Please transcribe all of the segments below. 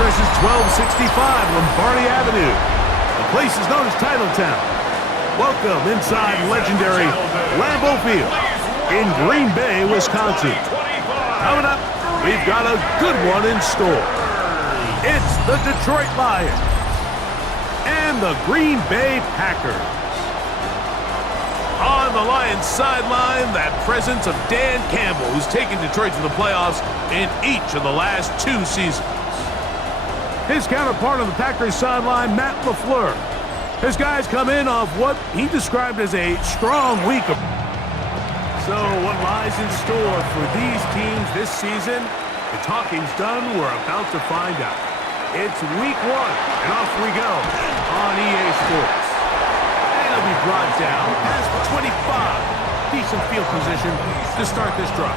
address is 1265 Lombardi Avenue. The place is known as Titletown. Welcome inside legendary Lambeau Field in Green Bay, Wisconsin. Coming up, we've got a good one in store. It's the Detroit Lions and the Green Bay Packers. On the Lions sideline, that presence of Dan Campbell, who's taken Detroit to the playoffs in each of the last 2 seasons. His counterpart on the Packers sideline, Matt LaFleur. His guys come in off what he described as a strong week. So what lies in store for these teams this season? The talking's done. We're about to find out. It's week 1, and off we go on EA Sports. It'll be brought down past the 25. Decent field position to start this drive.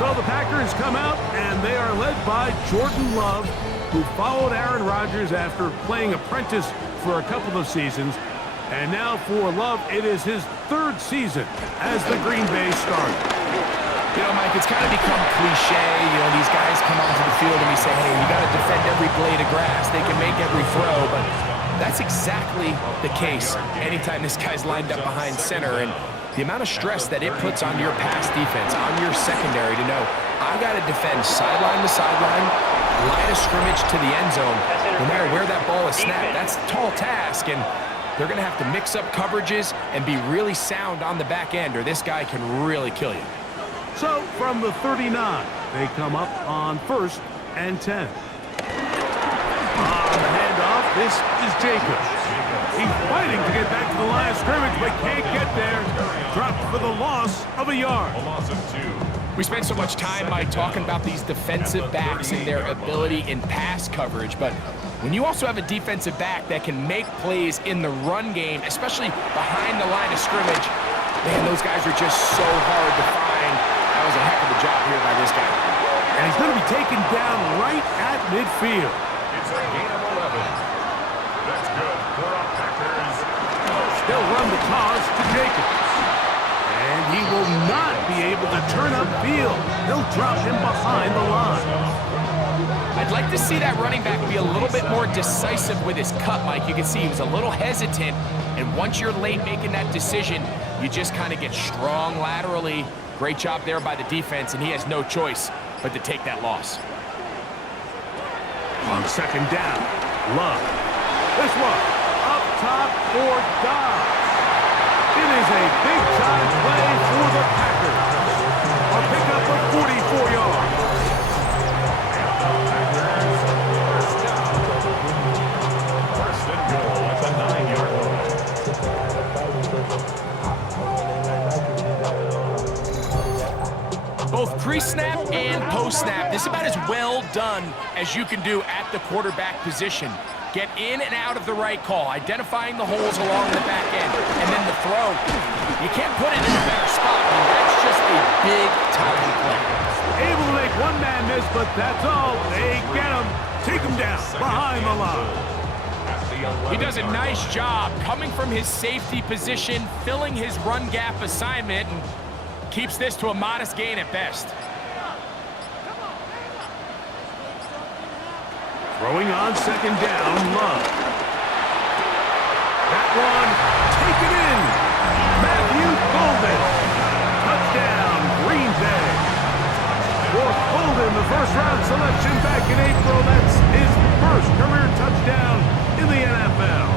So the Packers come out, and they are led by Jordan Love, who followed Aaron Rodgers after playing apprentice for a couple of seasons. And now for Love, it is his 3rd season as the Green Bay starter. You know, Mike, it's kind of become cliche. You know, these guys come onto the field and we say, hey, you got to defend every blade of grass. They can make every throw, but that's exactly the case anytime this guy's lined up behind center. And the amount of stress that it puts on your pass defense, on your secondary to know, I got to defend sideline to sideline, line of scrimmage to the end zone, no matter where that ball is snapped. That's a tall task, and they're going to have to mix up coverages and be really sound on the back end, or this guy can really kill you. So from the 39, they come up on 1st and 10. On the handoff, this is Jacobs. He's fighting to get back to the line of scrimmage, but can't get there. Dropped for the loss of a yard. We spent so much time, Mike, talking about these defensive backs and their ability in pass coverage, but when you also have a defensive back that can make plays in the run game, especially behind the line of scrimmage, man, those guys are just so hard to find. That was a heck of a job here by this guy. And he's going to be taken down right at midfield. It's a gain of 11. That's good for our Packers. They'll run the toss to Jacobs. And he will not be able to turn upfield. They'll drop him behind the line. I'd like to see that running back be a little bit more decisive with his cut, Mike. You can see he was a little hesitant, and once you're late making that decision, you just kind of get strong laterally. Great job there by the defense, and he has no choice but to take that loss. On 2nd down, Love. This one, up top for Dobbs. It is a big-time play for the Packers. A pickup of 44 yards. First and goal at the 9-yard line. Both pre-snap and post-snap, this is about as well done as you can do at the quarterback position. Get in and out of the right call, identifying the holes along the back end, and then the throw. You can't put it in a better spot. I mean, that's just a big-time play. Able to make one man miss, but that's all. They get him, take him down behind the line. He does a nice job coming from his safety position, filling his run gap assignment, and keeps this to a modest gain at best. Throwing on 2nd down, Love. That one taken in. Matthew Golden. Touchdown, Green Bay. For Golden, the first-round selection back in April. That's his first career touchdown in the NFL.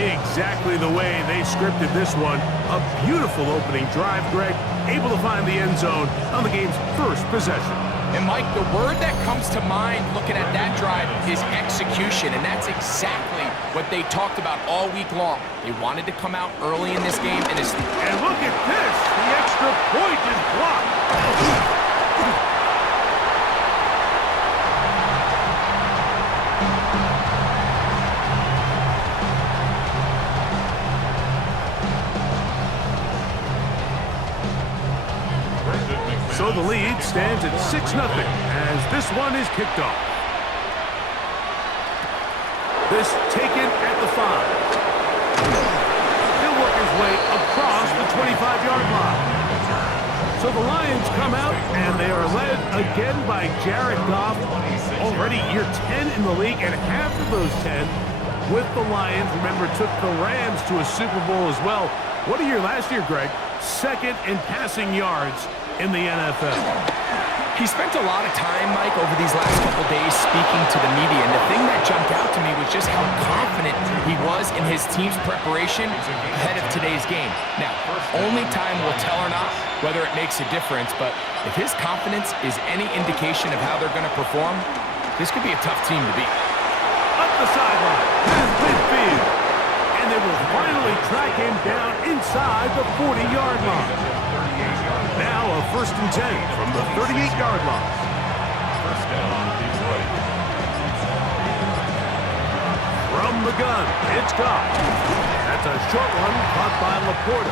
Exactly the way they scripted this one. A beautiful opening drive, Greg. Able to find the end zone on the game's first possession. And Mike, the word that comes to mind looking at that drive is execution, and that's exactly what they talked about all week long. They wanted to come out early in this game, and look at this! The extra point is blocked. So the lead stands at 6-0 as this one is kicked off. This taken at the 5. He'll work his way across the 25-yard line. So the Lions come out, and they are led again by Jared Goff. Already year 10 in the league, and half of those 10 with the Lions. Remember, took the Rams to a Super Bowl as well. What a year last year, Greg. Second in passing yards in the NFL. He spent a lot of time, Mike, over these last couple days speaking to the media, and the thing that jumped out to me was just how confident he was in his team's preparation ahead of today's game. Now, only time will tell or not whether it makes a difference, but if his confidence is any indication of how they're going to perform, this could be a tough team to beat. Up the sideline, past midfield, and they will finally track him down inside the 40-yard line. Now a 1st and 10 from the 38-yard line. First down, Detroit. From the gun, it's Goff. That's a short one caught by Laporta.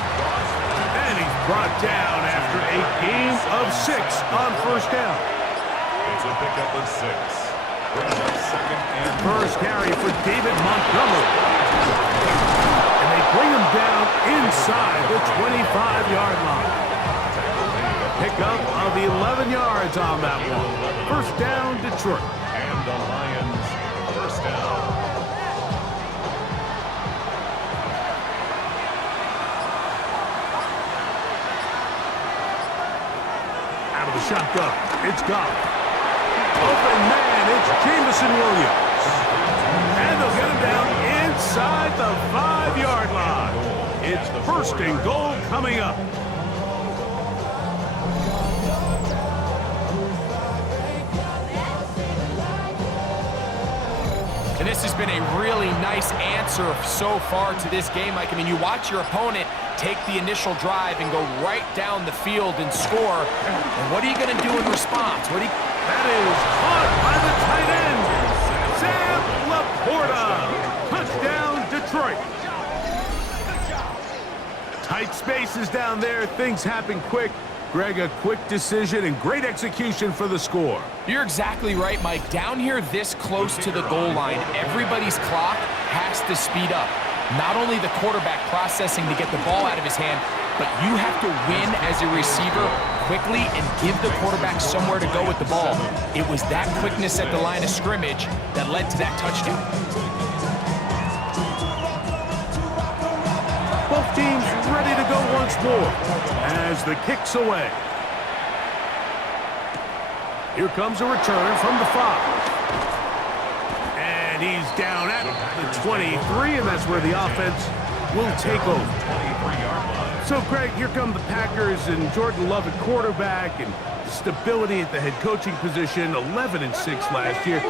And he's brought down after a gain of 6 on 1st down. It's a pickup of 6. Brings up 2nd and First carry for David Montgomery. And they bring him down inside the 25-yard line. Pickup of 11 yards on that one. 1st down, Detroit. And the Lions, 1st down. Out of the shotgun, it's Goff. Open man, it's Jameson Williams. And they'll get him down inside the 5-yard line. It's 1st and goal coming up. And this has been a really nice answer so far to this game, Mike. I mean, you watch your opponent take the initial drive and go right down the field and score. And what are you going to do in response? That is caught by the tight end, Sam Laporta. Touchdown, Detroit. Tight spaces down there. Things happen quick. Greg, a quick decision and great execution for the score. You're exactly right, Mike. Down here this close to the goal line, everybody's clock has to speed up. Not only the quarterback processing to get the ball out of his hand, but you have to win as a receiver quickly and give the quarterback somewhere to go with the ball. It was that quickness at the line of scrimmage that led to that touchdown. Both teams ready to go once more as the kick's away. Here comes a return from the 5. And he's down at the 23, and that's where the offense will take over. So, Greg, here come the Packers and Jordan Love at quarterback and stability at the head coaching position, 11-6 last year.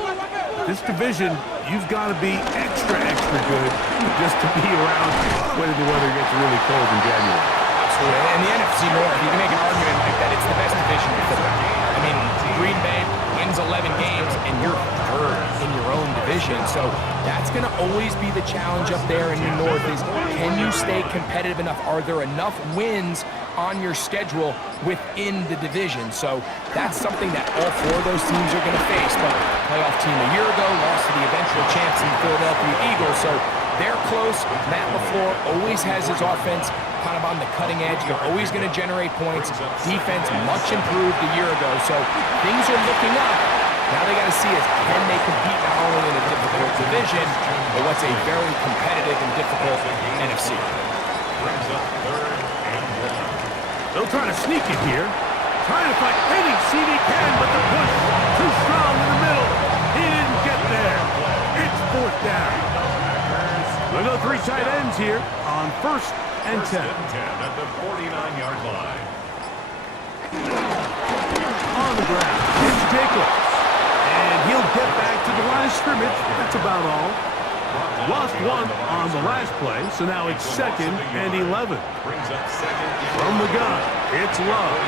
This division, you've got to be extra good just to be around when the weather gets really cold in January. Absolutely. And the NFC North, you can make an argument like that. It's the best division in football. I mean, Green Bay wins 11 games, and you're third in your own division. So that's going to always be the challenge up there in the North is, can you stay competitive enough? Are there enough wins on your schedule within the division? So that's something that all 4 of those teams are going to face. But playoff team a year ago lost to the eventual champs in the Philadelphia Eagles. So they're close. Matt LaFleur always has his offense kind of on the cutting edge. They're always going to generate points. Defense much improved a year ago. So things are looking up. Now they got to see is can they compete not only in a difficult division, but what's a very competitive and difficult NFC. Brings up 3rd and 1. They'll try to sneak it here. Trying to find any seed he can, but the push too strong in the middle. He didn't get there. It's 4th down. We'll go 3 tight ends here on 1st and 10. 1st and 10 at the 49-yard line. On the ground, it's Jacobs. And he'll get back to the line of scrimmage. That's about all. Lost 1 on the last play, so now it's 2nd and 11. Brings up 2nd. From the gun, it's Love.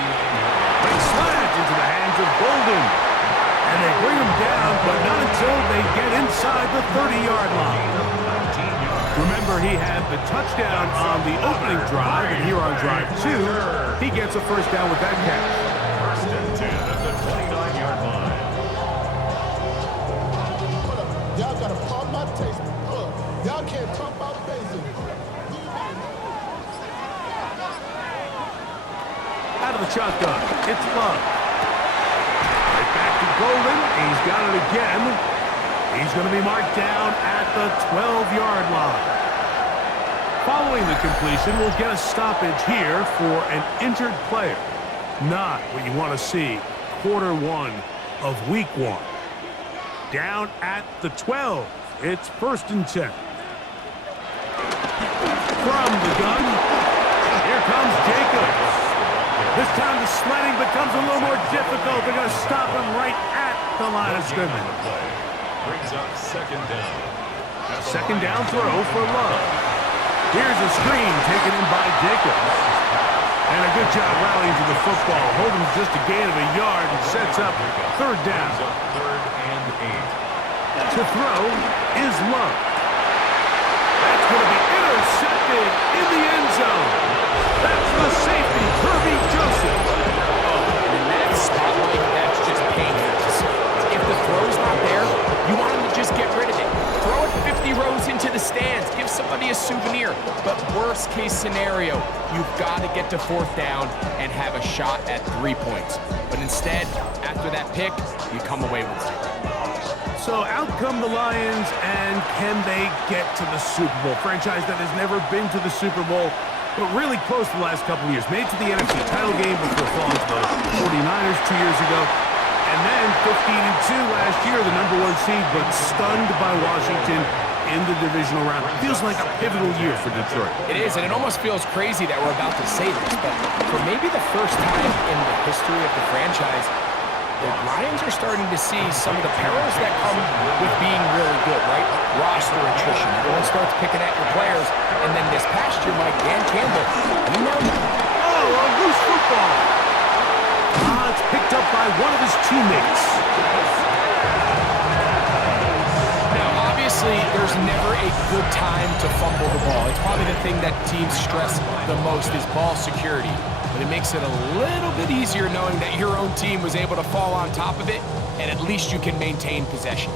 Big slant into the hands of Golden. And they bring him down, but not until they get inside the 30-yard line. Remember, he had the touchdown on the opening drive, and here on drive 2, he gets a 1st down with that catch. 1st and 10 at the 29-yard line. Y'all got to pump my taste. Y'all can't talk about basic. Out of the shotgun, it's Love. golden. He's got it again. He's going to be marked down at the 12-yard line. Following the completion, we'll get a stoppage here for an injured player. Not what you want to see quarter one of week one. Down at the 12. It's 1st and 10. From the gun, here comes Jacobs. This time the sledding becomes a little more difficult. They're going to stop him right at the line of scrimmage. Brings up 2nd down. Second down throw for Love. Here's a screen taken in by Jacobs. And a good job rallying to the football. Holding just a gain of a yard and sets up 3rd down. 3rd and 8. To throw is Love. That's going to be intercepted in the end zone. That's the safety, Kirby Joseph. In that spotlight, that's just painful. If the throw's not there, you want him to just get rid of it. Throw it 50 rows into the stands. Give somebody a souvenir. But worst case scenario, you've got to get to 4th down and have a shot at 3 points. But instead, after that pick, you come away with 0. So out come the Lions, and can they get to the Super Bowl? Franchise that has never been to the Super Bowl, but really close the last couple of years. Made it to the NFC title game before falling to the 49ers 2 years ago. And then 15-2 last year, the #1 seed, but stunned by Washington in the divisional round. Feels like a pivotal year for Detroit. It is, and it almost feels crazy that we're about to say this, but for maybe the first time in the history of the franchise, the Lions are starting to see some of the perils that come with being really good, right? Roster attrition. Everyone starts picking at your players. And then this past year, Mike, Dan Campbell, Oh, a loose football. It's picked up by one of his teammates. Now, obviously, there's never a good time to fumble the ball. It's probably the thing that teams stress the most is ball security. But it makes it a little bit easier knowing that your own team was able to fall on top of it, and at least you can maintain possession.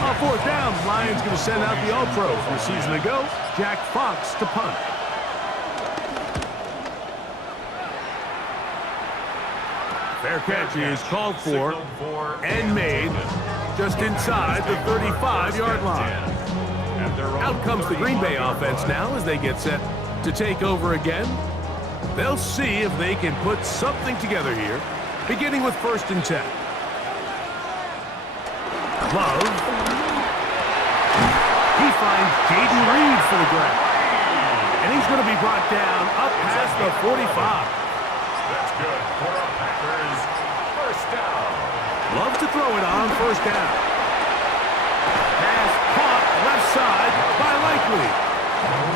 On 4th down, Lions going to send out the All-Pro from a season ago, Jack Fox to punt. Fair catch is called for and made just inside the 35-yard line. Out comes the Green Bay offense now as they get set to take over again. They'll see if they can put something together here, beginning with 1st and 10. Love. He finds Jaden Reed for the grab. And he's going to be brought down up past the 45. That's good. For our Packers, 1st down. Love to throw it on 1st down. Pass caught left side by Likely.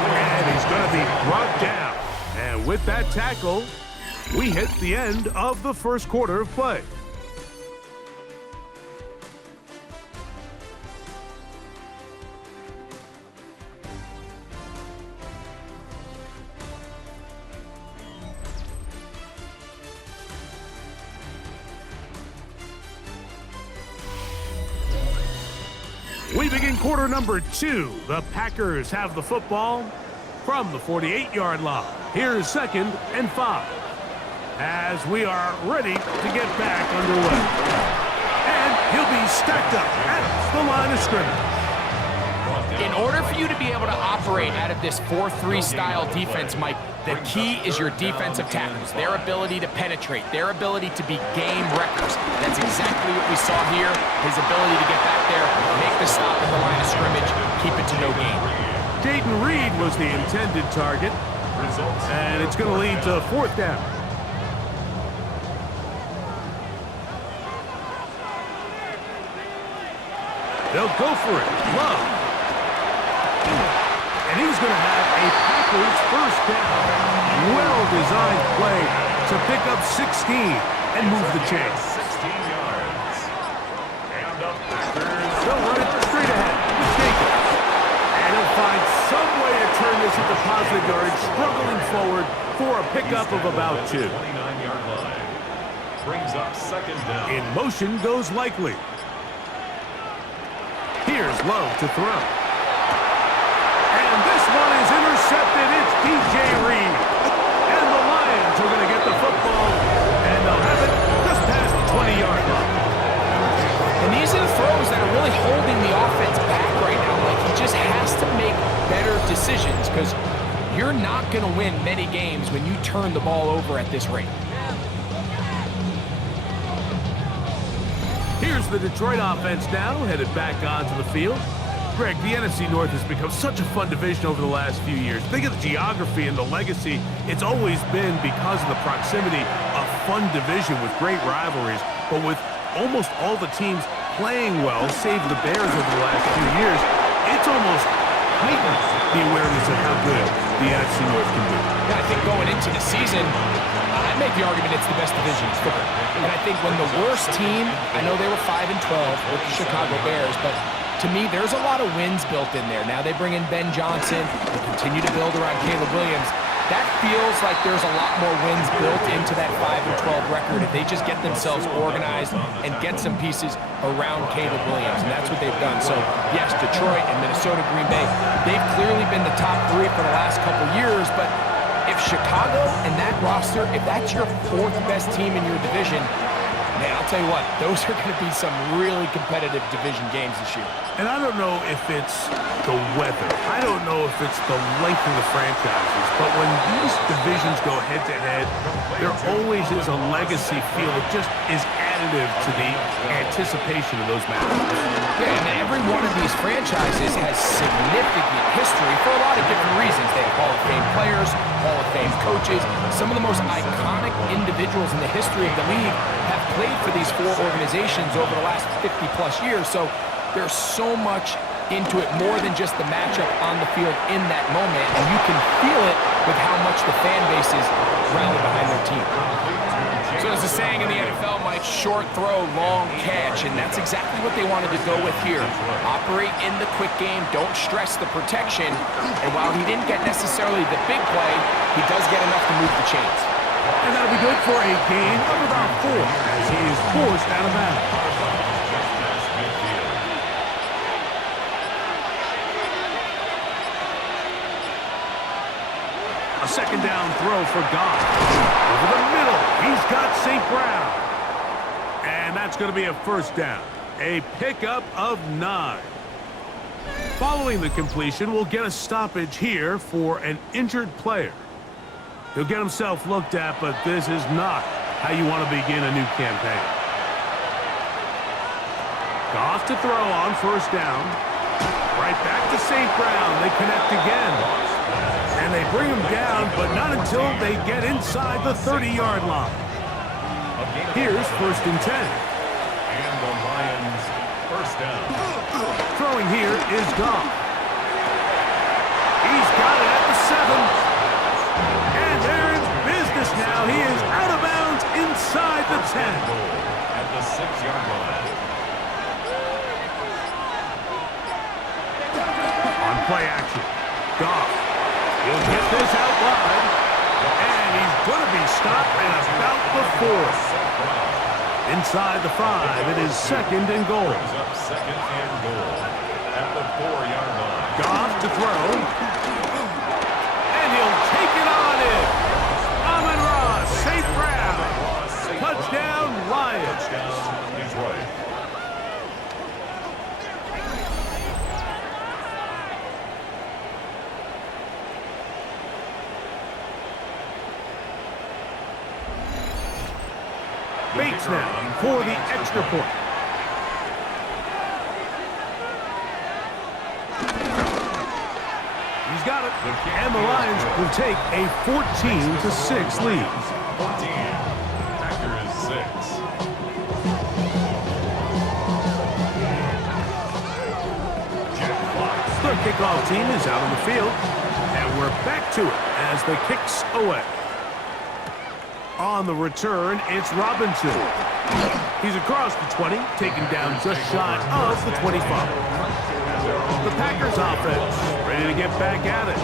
And he's going to be brought down. And with that tackle, we hit the end of the 1st quarter of play. We begin quarter number 2. The Packers have the football from the 48-yard line. Here's 2nd and 5. As we are ready to get back underway. And he'll be stacked up at the line of scrimmage. In order for you to be able to operate out of this 4-3 style defense, Mike, the key is your defensive tackles, their ability to penetrate, their ability to be game wreckers. That's exactly what we saw here, his ability to get back there, make the stop at the line of scrimmage, keep it to no gain. Jaden Reed was the intended target, and it's going to lead to 4th down. They'll go for it. Love. And he's going to have a Packers 1st down. Well-designed play to pick up 16 and move the chains. 16 yards. And the Packers. They'll run it straight ahead with Jacobs. And he'll find some way to turn this into positive yardage, struggling forward for a pickup of about 2. 29-yard line. Brings up 2nd down. In motion goes Likely. Here's Love to throw. And this one is intercepted. It's DJ Reed. And the Lions are going to get the football, and they'll have it not going to win many games when you turn the ball over at this rate. Here's the Detroit offense now, headed back onto the field. Greg, the NFC North has become such a fun division over the last few years. Think of the geography and the legacy. It's always been because of the proximity, a fun division with great rivalries. But with almost all the teams playing well, save the Bears over the last few years, it's almost heightened the awareness of how good the NFC North can be. Yeah, I think going into the season, I'd make the argument it's the best division in football. And I think when the worst team, I know they were 5-12 with the Chicago Bears, but to me, there's a lot of wins built in there. Now they bring in Ben Johnson. They continue to build around Caleb Williams. That feels like there's a lot more wins built into that 5-12 record if they just get themselves organized and get some pieces around Caleb Williams, and that's what they've done. So, yes, Detroit and Minnesota, Green Bay, they've clearly been the top three for the last couple years, but if Chicago and that roster, if that's your fourth best team in your division, man, I'll tell you what, those are going to be some really competitive division games this year. And I don't know if it's the weather. I don't know if it's the length of the franchises. But when these divisions go head-to-head, there always is a legacy feel that just is additive to the anticipation of those matches. Yeah, and every one of these franchises has significant history for a lot of different reasons. They have Hall of Fame players, Hall of Fame coaches. Some of the most iconic individuals in the history of the league have played for these four organizations over the last 50-plus years. So there's so much into it, more than just the matchup on the field in that moment, and you can feel it with how much the fan bases rally behind their team. So there's a saying in the NFL, Mike, short throw, long catch, and that's exactly what they wanted to go with here. Operate in the quick game, don't stress the protection, and while he didn't get necessarily the big play, he does get enough to move the chains. And that'll be good for a gain of about 4 as he is forced out of bounds. A second down throw for Goff. Over the middle, he's got St. Brown. And that's going to be a first down. A pickup of 9. Following the completion, we'll get a stoppage here for an injured player. He'll get himself looked at, but this is not how you want to begin a new campaign. Goff to throw on first down. Right back to St. Brown. They connect again. And they bring him down, but not until they get inside the 30-yard line. Here's first and 10. And the Lions first down. Throwing here is Goff. He's got it at the 7. And they're in business now. He is out of bounds inside the 10. At the 6-yard line. On play action, Goff. He'll get this out wide, and he's going to be stopped at about the 4. Inside the 5, it is second and goal. Second and goal at the 4-yard line. Goff to throw, and he'll take it on in. Amon-Ra, St. Brown. Touchdown, Lions. Touchdown, Detroit. Bates now for the extra point. He's got it. And the Lions will take a 14-6 lead. 14. Packers 6. The kickoff team is out on the field. And we're back to it as the kicks away. On the return, it's Robinson. He's across the 20, taken down just shy of the 25. The Packers offense ready to get back at it.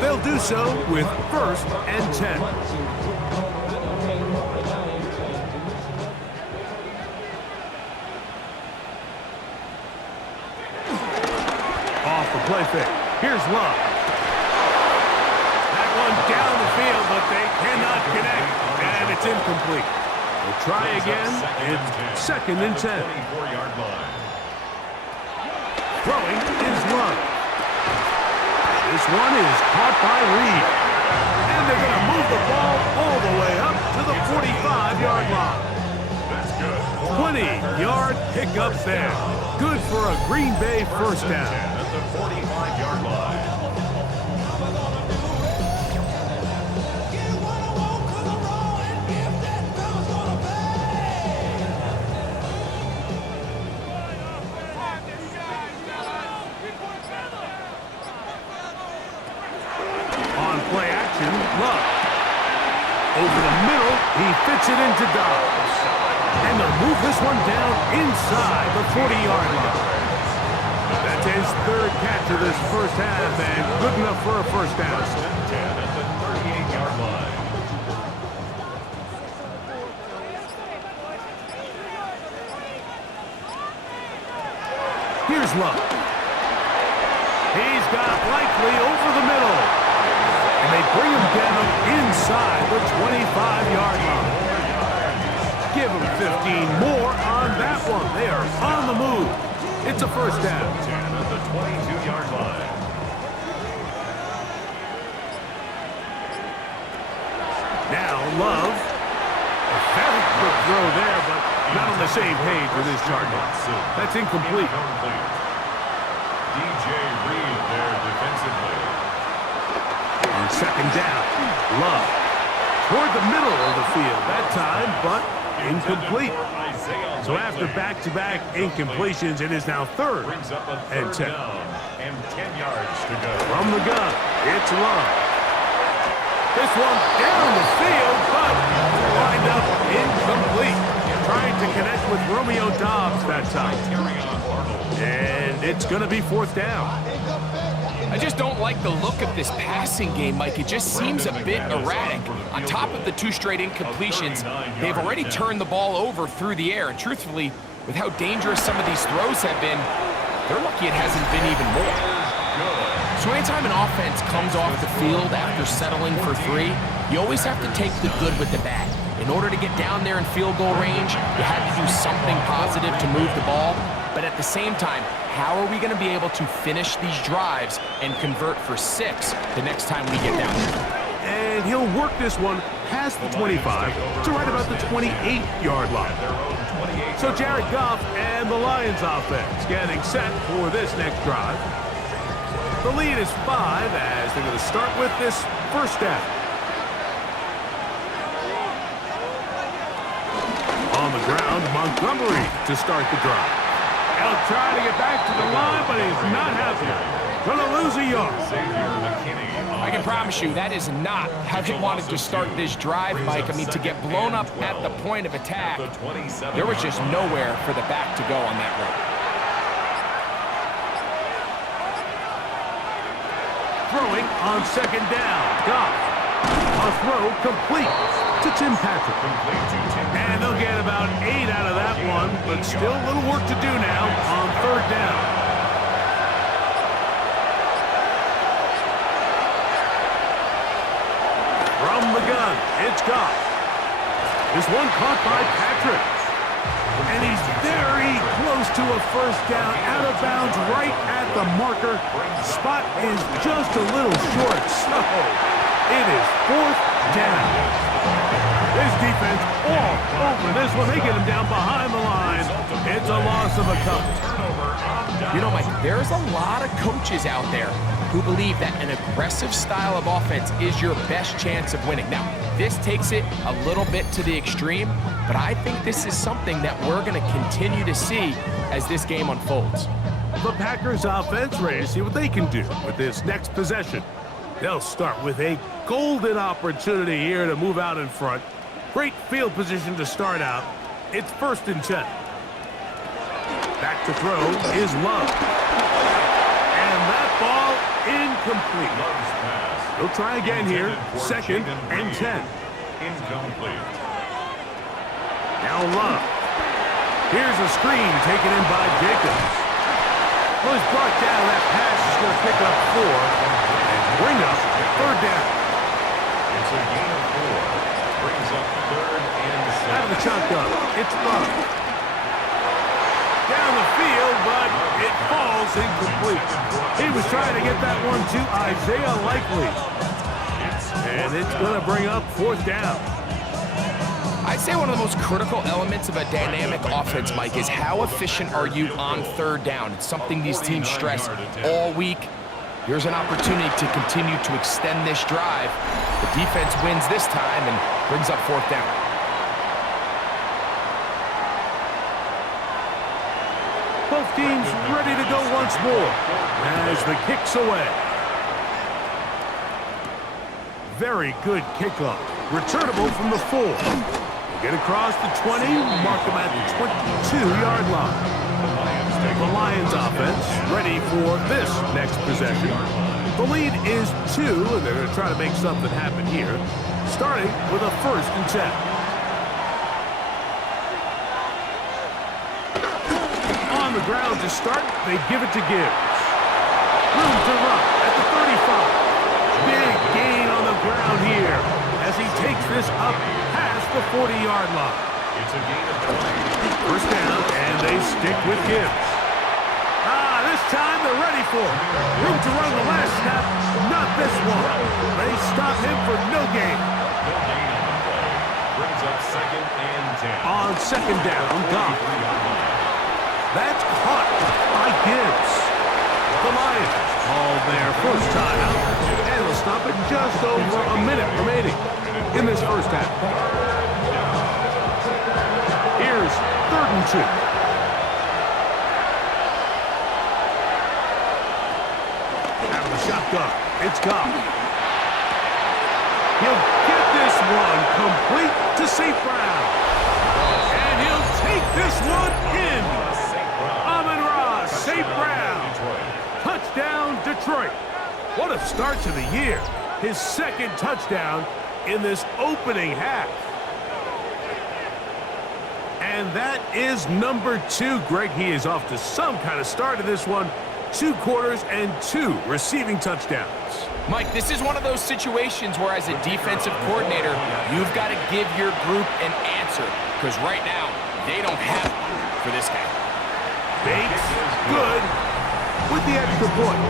They'll do so with first and 10. Off the play fake. Here's Love. That one down the field, but they cannot connect. And it's incomplete. We'll try again. It's second and 10. 24-yard line. Throwing is Love. This one is caught by Reed. And they're going to move the ball all the way up to the 45-yard line. That's good. 20-yard pickup there. Good for a Green Bay first down. At the 45-yard line. Play action, Love. Over the middle, he fits it into Dobbs. And they'll move this one down inside the 40-yard line. That's his third catch of this first half, and good enough for a first down. 10 at the 38-yard line. Here's Love. He's got Likely over the middle. And they bring him down inside the 25-yard line. Give him 15 more on that one. They are on the move. It's a first down. 10 at the 22-yard line. Now Love. A very quick throw there, but not on the same page with his target. That's incomplete. DJ Reed there defensively. On second down, Love toward the middle of the field that time, but incomplete. So after back-to-back incompletions, it is now third Brings up a and 10. down and 10 yards to go. From the gun, it's Love. This one down the field, but lined up incomplete. Trying to connect with Romeo Dobbs that time. And it's going to be fourth down. I just don't like the look of this passing game, Mike. It just seems a bit erratic. On top of the two straight incompletions, they've already turned the ball over through the air. And truthfully, with how dangerous some of these throws have been, they're lucky it hasn't been even more. So anytime an offense comes off the field after settling for three, you always have to take the good with the bad. In order to get down there in field goal range, you had to do something positive to move the ball. But at the same time, how are we going to be able to finish these drives and convert for 6 the next time we get down there? And he'll work this one past the 25 to right about the 28-yard line. So Jared Goff and the Lions offense getting set for this next drive. The lead is 5 as they're going to start with this first down. On the ground, Montgomery to start the drive. He'll try to get back to the line, but he's not happy. Gonna lose a yard. I can promise you that is not how they wanted to start this drive, Mike. I mean, to get blown up at the point of attack, there was just nowhere for the back to go on that run. Throwing on second down. Goff. A throw complete to Tim Patrick. And they'll get about 8 out of that one, but still a little work to do now on third down. From the gun, it's Goff. This one caught by Patrick. And he's very close to a first down, out of bounds, right at the marker. Spot is just a little short, so it is fourth down. This defense all over this one. They get him down behind the line. It's a loss of a couple. You know, Mike, there's a lot of coaches out there who believe that an aggressive style of offense is your best chance of winning. Now, this takes it a little bit to the extreme, but I think this is something that we're going to continue to see as this game unfolds. The Packers offense ready to see what they can do with this next possession. They'll start with a golden opportunity here to move out in front. Great field position to start out. It's 1st and 10. Back to throw is Love. And that ball incomplete. He'll try again here. 2nd and 10. Incomplete. Now Love. Here's a screen taken in by Jacobs. Well, he's brought down. That pass is going to pick up 4 and bring up third down. It's a gain of 4. Brings up 3rd and 7. Out of the shotgun, it's Love. Down the field, but It falls incomplete. He was trying to get that one to Isaiah Likely. And it's going to bring up 4th down. I'd say one of the most critical elements of a dynamic offense, Mike, is how efficient are you on 3rd down. It's something these teams stress all week. Here's an opportunity to continue to extend this drive. The defense wins this time and brings up 4th down. Both teams ready to go once more as the kick's away. Very good kickoff. Returnable from the 4. Get across the 20, mark them at the 22-yard line. The Lions offense ready for this next possession. The lead is 2, and they're going to try to make something happen here, starting with a 1st and 10. On the ground to start, they give it to Gibbs. Room to run at the 35. Big gain on the ground here as he takes this up past the 40-yard line. It's a gain of 20. 1st down, and they stick with Gibbs. This time they're ready for it. Room to run the last snap, not this one. They stop him for no gain. No gain on the play. Brings up 2nd and 10. On 2nd down, Goff. That's caught by Gibbs. The Lions call their 1st time out, and they'll stop it just over a minute remaining in this 1st half. Here's 3rd and 2. Shotgun. It's Goff. He'll get this one complete to St. Brown. And he'll take this one in. Amon-Ra, St. Brown. Touchdown, Detroit. What a start to the year. His 2nd touchdown in this opening half. And that is number 2. Greg, he is off to some kind of start in this one. 2 quarters and 2 receiving touchdowns. Mike, this is one of those situations where as a defensive coordinator, you've got to give your group an answer. Because right now, they don't have one for this guy. Bates, good, with the extra point.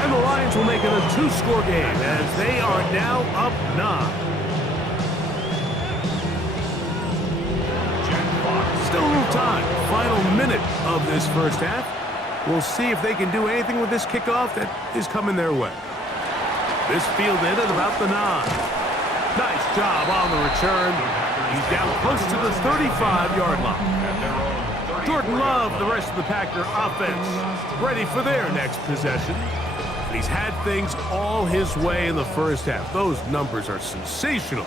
And the Lions will make it a 2-score game as they are now up 9. Still a little time. Final minute of this 1st half. We'll see if they can do anything with this kickoff that is coming their way. This field in at about the 9. Nice job on the return. He's down close to the 35-yard line. Jordan Love, the rest of the Packer offense, ready for their next possession. And he's had things all his way in the 1st half. Those numbers are sensational.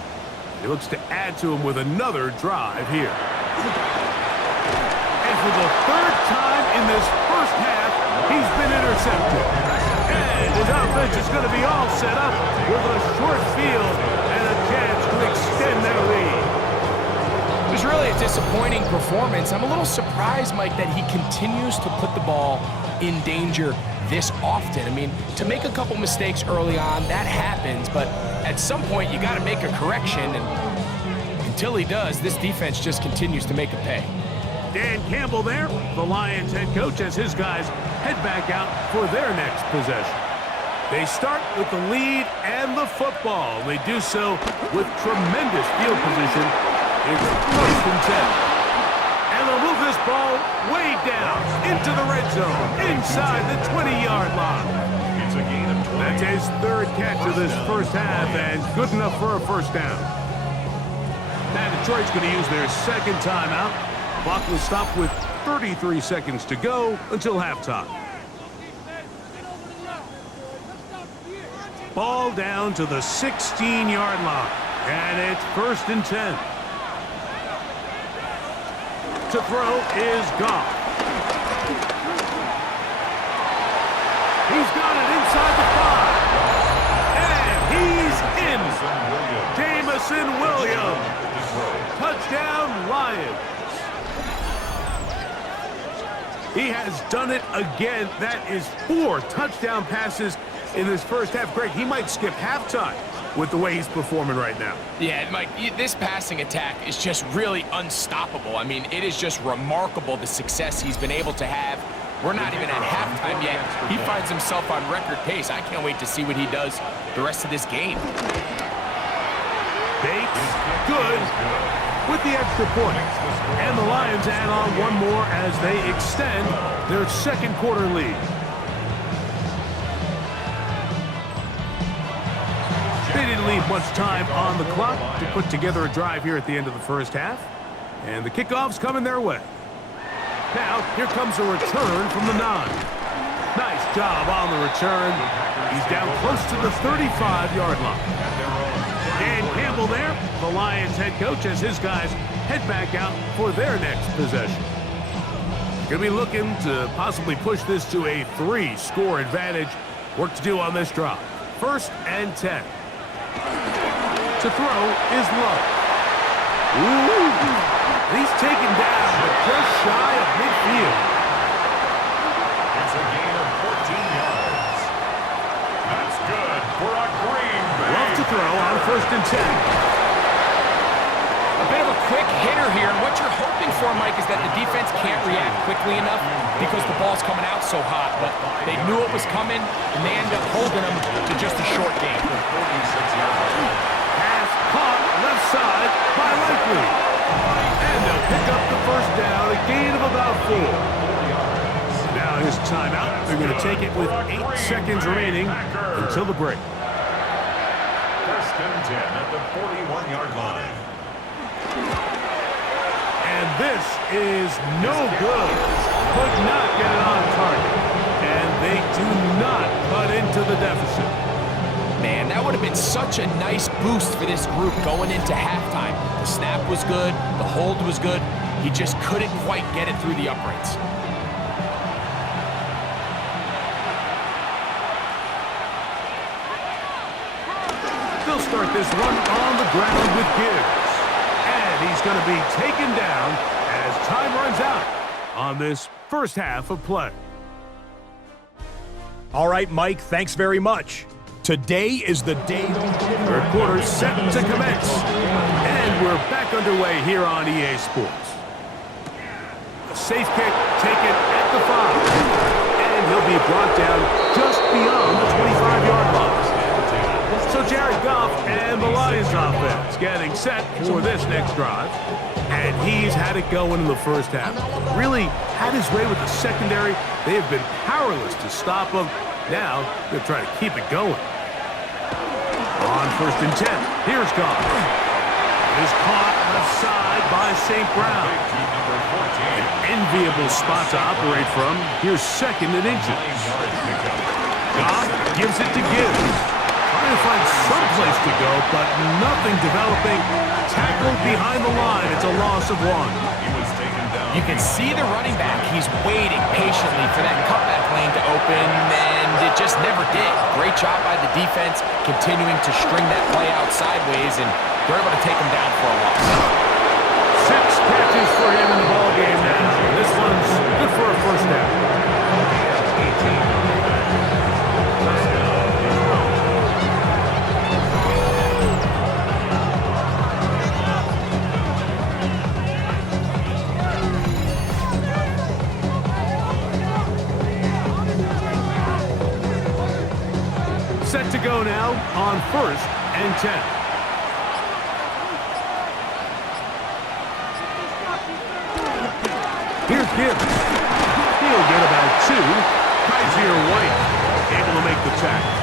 He looks to add to them with another drive here. And for the 3rd time in this 1st half, he's been intercepted. And his offense is going to be all set up with a short field and a chance to extend their lead. It was really a disappointing performance. I'm a little surprised, Mike, that he continues to put the ball in danger this often. I mean, to make a couple mistakes early on, that happens, but at some point you got to make a correction, and until he does, this defense just continues to make it pay. Dan Campbell there, the Lions head coach, as his guys head back out for their next possession. They start with the lead and the football. They do so with tremendous field position. It's 1st and 10. And they'll move this ball way down into the red zone, inside the 20-yard line. It's a gain of 20. That's his 3rd catch of this 1st half, and good enough for a 1st down. Now Detroit's going to use their 2nd timeout. Clock will stop with 33 seconds to go until halftime. Ball down to the 16-yard line, and it's 1st and 10. To throw is Goff. He's got it inside the 5, and he's in. Jamison Williams. Touchdown, Lions. He has done it again. That is 4 touchdown passes in this 1st half. Greg, he might skip halftime with the way he's performing right now. Yeah, Mike, this passing attack is just really unstoppable. I mean, it is just remarkable the success he's been able to have We're not even at halftime yet. He finds himself on record pace. I can't wait to see what he does the rest of this game. Bates, good, with the extra point. And the Lions add on one more as they extend their second quarter lead. They didn't leave much time on the clock to put together a drive here at the end of the first half. And the kickoff's coming their way. Now, here comes a return from the 9. Nice job on the return. He's down close to the 35-yard line. Dan Campbell there, the Lions head coach, as his guys head back out for their next possession. Going to be looking to possibly push this to a 3-score advantage. Work to do on this drive. 1st and 10. To throw is Lowe. Ooh. He's taken down, but just shy of midfield. It's a gain of 14 yards. That's good for a Green Bay. Love to throw on 1st and 10. A bit of a quick hitter here, and what you're hoping for, Mike, is that the defense can't react quickly enough because the ball's coming out so hot. But they knew it was coming, and they end up holding them to just a short game. Pass caught left side by Likely. And they'll pick up the 1st down, a gain of about 4. Now his timeout. They're going to take it with 8 seconds remaining until the break. 1st and 10 at the 41-yard line. And this is no good. Could not get it on target. And they do not cut into the deficit. Man, that would have been such a nice boost for this group going into halftime. The snap was good, the hold was good. He just couldn't quite get it through the uprights. They'll start this one on the ground with Gibbs. And he's going to be taken down as time runs out on this first half of play. All right, Mike, thanks very much. Today is the day. Third quarter set to commence. And we're back underway here on EA Sports. A safe kick taken at the 5. And he'll be brought down just beyond the 25-yard line. So Jared Goff and the Lions offense getting set for this next drive. And he's had it going in the first half. Really had his way with the secondary. They have been powerless to stop him. Now they're trying to keep it going. On 1st and 10, here's Goff. Is caught left side by St. Brown. An enviable spot to operate from. Here's 2nd and inches. Goff gives it to Gibbs. Trying to find some place to go, but nothing developing. Tackled behind the line. It's a loss of 1. You can see the running back. He's waiting patiently for that cutback lane to open, and it just never did. Great job by the defense, continuing to string that play out sideways, and they're able to take him down for a loss. 6 catches for him in the ballgame now. This one's good for a 1st down. Set to go now on 1st and 10. Here's Gibbs. He'll get about 2. Kaiser White able to make the tackle.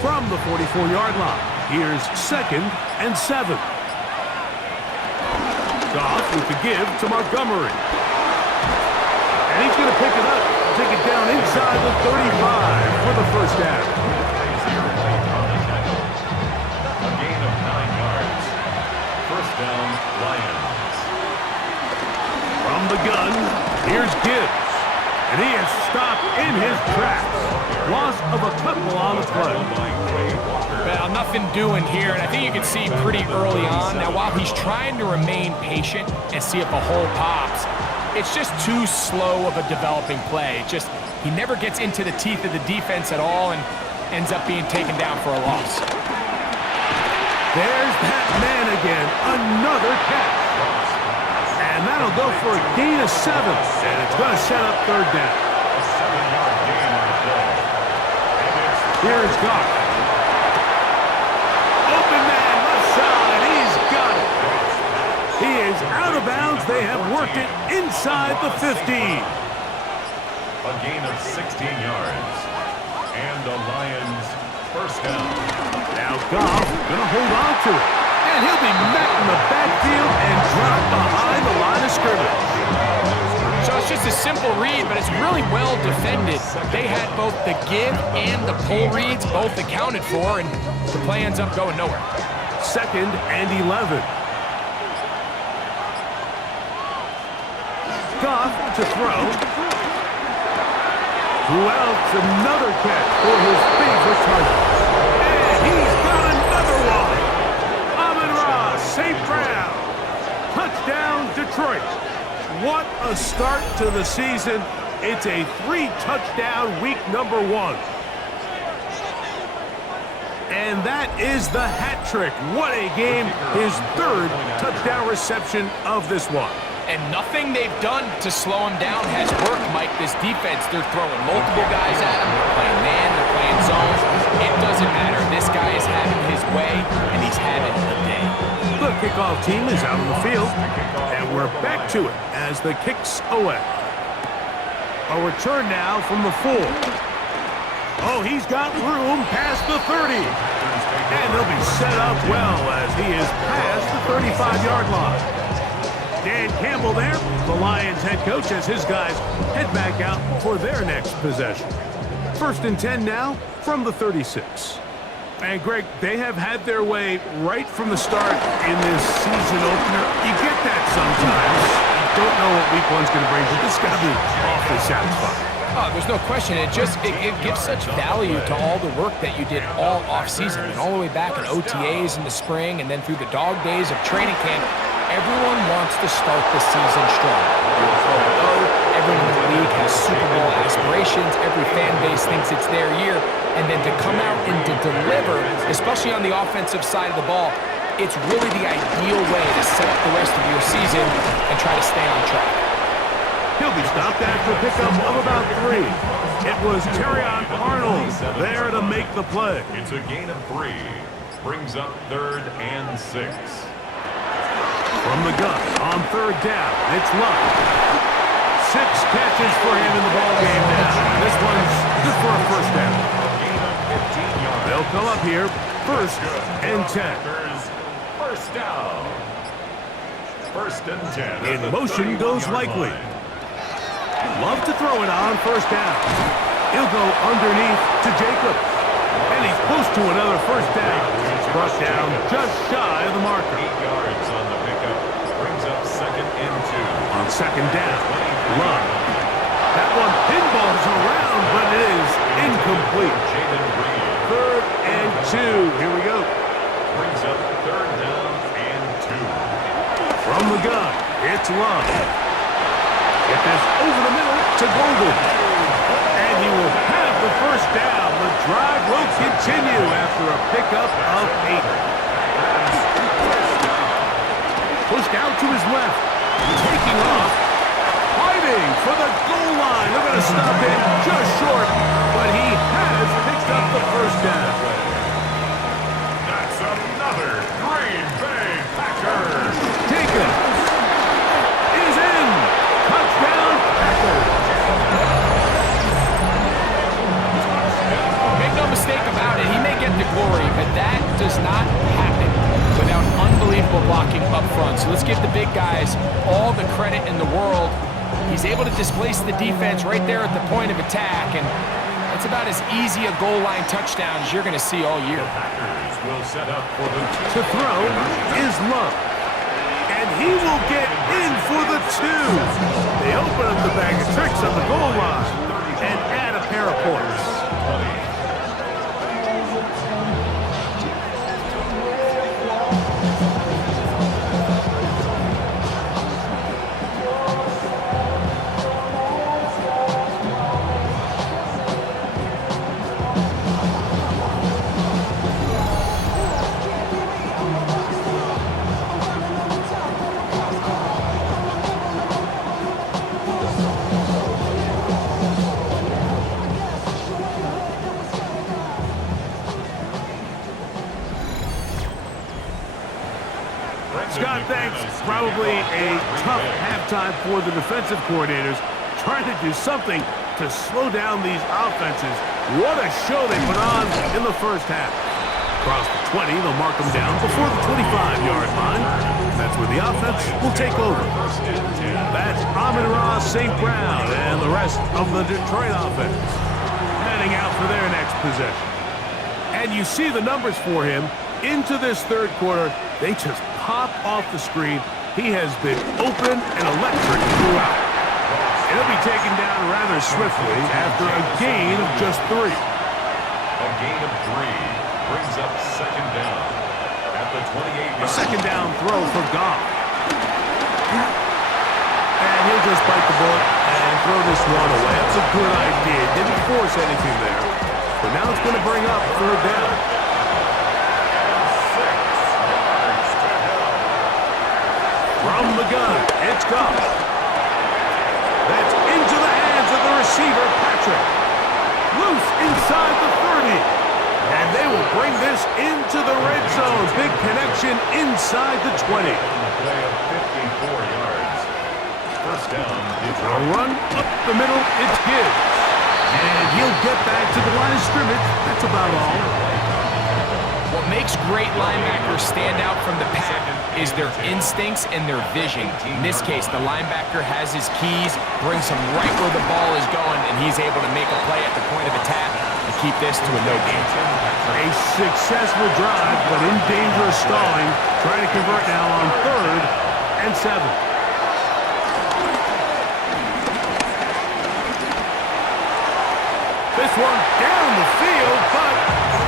From the 44-yard line, here's 2nd and 7. Goff with the give to Montgomery. And he's going to pick it up, take it down inside the 35 for the 1st down. A gain of 9 yards. 1st down, Lions. From the gun, here's Gibbs. And he is stopped in his tracks. Loss of a couple on the play. Well, nothing doing here, and I think you can see pretty early on. Now, while he's trying to remain patient and see if a hole pops, it's just too slow of a developing play. He never gets into the teeth of the defense at all and ends up being taken down for a loss. There's that man again, Another catch. And that'll go for a gain of 7. And it's going to set up third down. A 7-yard gain on the play. And it's Here's Goff. Open man, left side. He's got it. He is out of bounds. They have worked it inside the 15. a gain of 16 yards. And the Lions first down. Now Goff going to hold on to it. And he'll be met in the backfield and dropped behind the line of scrimmage. So it's just a simple read, but it's really well defended. They had both the give and the pull reads both accounted for, and the play ends up going nowhere. 2nd and 11. Goff to throw. Who else? Another catch for his favorite target. And he's got another one. Amon-Ra, St. Brown. Touchdown, Detroit. What a start to the season. It's a 3-touchdown week number 1. And that is the hat trick. What a game. His 3rd touchdown reception of this one. And nothing they've done to slow him down has worked, Mike. This defense, they're throwing multiple guys at him. They're playing man, they're playing zone. It doesn't matter. This guy is having his way, and he's having the day. The kickoff team is out on the field, and we're back to it as the kicks away. A return now from the 4. Oh, he's got room past the 30. And he'll be set up well as he is past the 35-yard line. Dan Campbell there, the Lions head coach, as his guys head back out for their next possession. 1st and 10 now from the 36. And Greg, they have had their way right from the start in this season opener. You get that sometimes. You don't know what week 1's going to bring, but this got to be awfully satisfying. Oh, there's no question. It gives such value to all the work that you did all offseason, and all the way back in OTAs in the spring, and then through the dog days of training camp. Everyone wants to start the season strong. Everyone in the league has Super Bowl aspirations. Every fan base thinks it's their year. And then to come out and to deliver, especially on the offensive side of the ball, it's really the ideal way to set up the rest of your season and try to stay on track. He'll be stopped after a pickup of about 3. It was Terrion Arnold there to make the play. It's a gain of 3. Brings up 3rd and 6. From the gun on 3rd down, it's Luck. 6 catches for him in the ballgame now. This one's good for a first down. Gain of 15 yards. They'll come up here, 1st and 10. First down. 1st and 10. In motion goes Likely. Love to throw it on 1st down. He'll go underneath to Jacobs. And he's close to another first down. Brought down just shy of the marker. 8 yards on the pickup. Brings up 2nd and 2. On 2nd down, Love. That one pinballs around, but it is incomplete. 3rd and 2. Here we go. Brings up 3rd down and 2. From the gun, it's Love. Get this over the middle to Golden. And he will have the first down. The drive will continue after a pickup of 8. Pushed out to his left. Taking off. Fighting for the goal line. They're going to stop him just short. But he has picked up the first down. That's another Green Bay Packers. Jacobs is in. Touchdown, Packers. Make no mistake about it, he may get the glory, but that does not happen without unbelievable blocking up front. So let's give the big guys all the credit in the world. He's able to displace the defense right there at the point of attack, and that's about as easy a goal line touchdown as you're going to see all year. The Packers will set up for the To throw is Love. And he will get in for the 2. They open up the bag of tricks on the goal line and add a pair of points. Scott, thanks. Probably a tough halftime for the defensive coordinators, trying to do something to slow down these offenses. What a show they put on in the first half. Across the 20, they'll mark them down before the 25-yard line. That's where the offense will take over. That's Amon-Ra, St. Brown, and the rest of the Detroit offense heading out for their next possession. And you see the numbers for him into this third quarter. They just pop off the screen. He has been open and electric throughout. He'll be taken down rather swiftly after a gain of just 3. A gain of 3 brings up second down at the 28. A second down throw for Goff. And he'll just bite the bullet and throw this one away. That's a good idea. Didn't force anything there. But now it's going to bring up third down. From the gun, it's Goff. That's into the hands of the receiver, Patrick. Loose inside the 30. And they will bring this into the red zone. Big connection inside the 20. Play of 54 yards. First down. A run up the middle, it's Gibbs. And he'll get back to the line of scrimmage. That's about all. What makes great linebackers stand out from the pack is their instincts and their vision. In this case, the linebacker has his keys, brings him right where the ball is going, and he's able to make a play at the point of attack and keep this to a no gain. A successful drive, but in danger of stalling. Trying to convert now on 3rd and 7. This one down the field, but